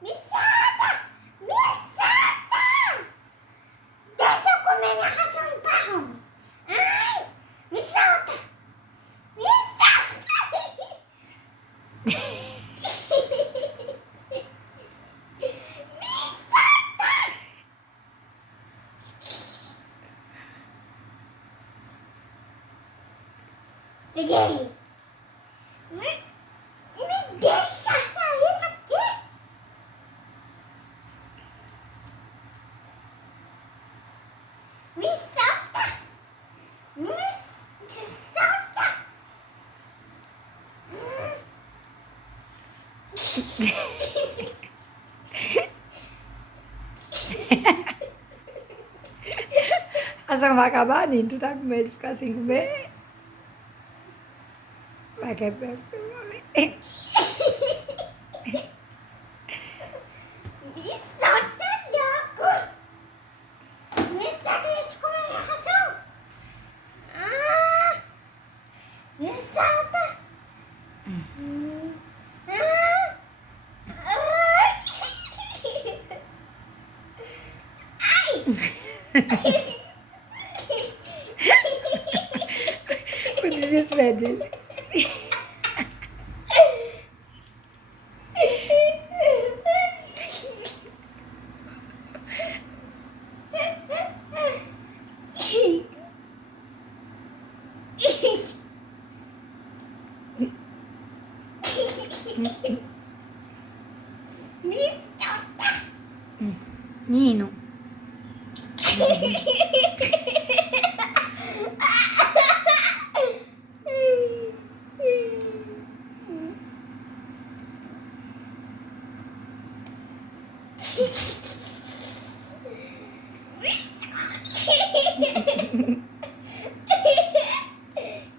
Me solta! Me solta! Deixa eu comer minha ração em paz, homem. Ai! Me solta! Me solta! Me solta! Peguei! Me deixa sair daqui! Me solta! Me solta! A ação vai acabar, Nino? Tu tá com medo de ficar sem comer? Vai que é perto. Me solta, louco! Me solta, deixa eu comer minha ração! Ah! Me solta! Ah! Ai! O desespero dele. Me solta! Nino.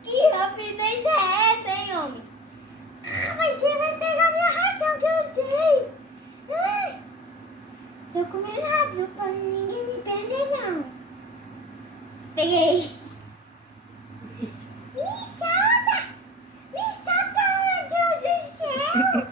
Que rapidez é essa, hein, homem? Ah, mas você vai pegar minha ração que eu sei. Ah, tô comendo rápido pra ninguém me perder, não. Peguei. Me solta! Me solta, meu Deus do céu!